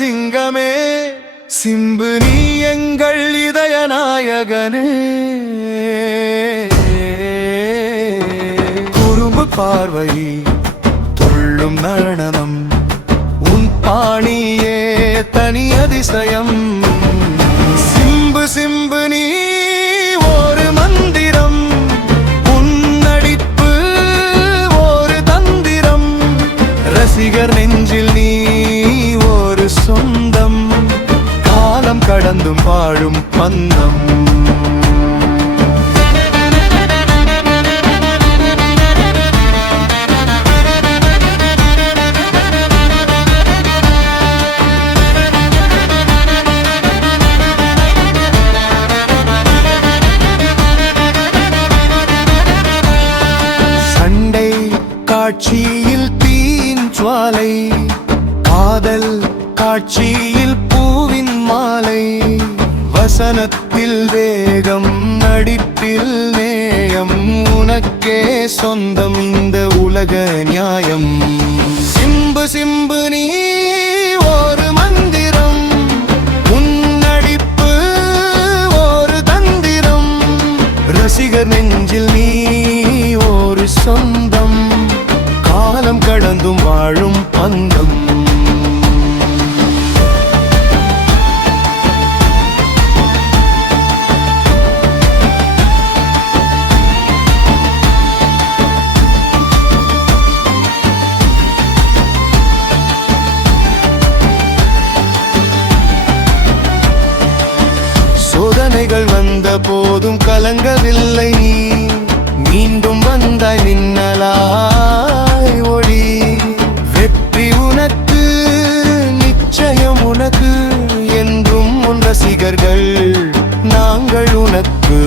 சிங்கமே சிம்பு நீ எங்கள் இதய நாயகனே குறும்பு பார்வை துள்ளும் நடனம் உன் பாணியே தனி அதிசயம் சிம்பு சிம்பு நீ ஒரு மந்திரம் உன் நடிப்பு ஒரு தந்திரம் ரசிகர் நெஞ்சில் நீ ஒரு சொந்தம் காலம் கடந்தும் வாழும் பந்தம் காட்சியில் தீன் ஜுவாலை காதல் காட்சியில் பூவின் மாலை வசனத்தில் வேகம் நடிப்பில் நேயம் உனக்கே சொந்தம் இந்த உலக நியாயம் சிம்பு சிம்பு நீ ஒரு மந்திரம் உன் நடிப்பு ஒரு தந்திரம் ரசிகர் நெஞ்சில் நீ ஒரு சொந்தம் காலம் கடந்தும் வாழும் பந்தம் சோதனைகள் வந்த போதும் கலங்கவில்லை நீ மீண்டும் வந்தாய் மின்னலாய் ஒளி வெற்றி உனக்கு நிச்சயம் உனக்கு என்றும் உன் ரசிகர்கள் நாங்கள் உனக்கு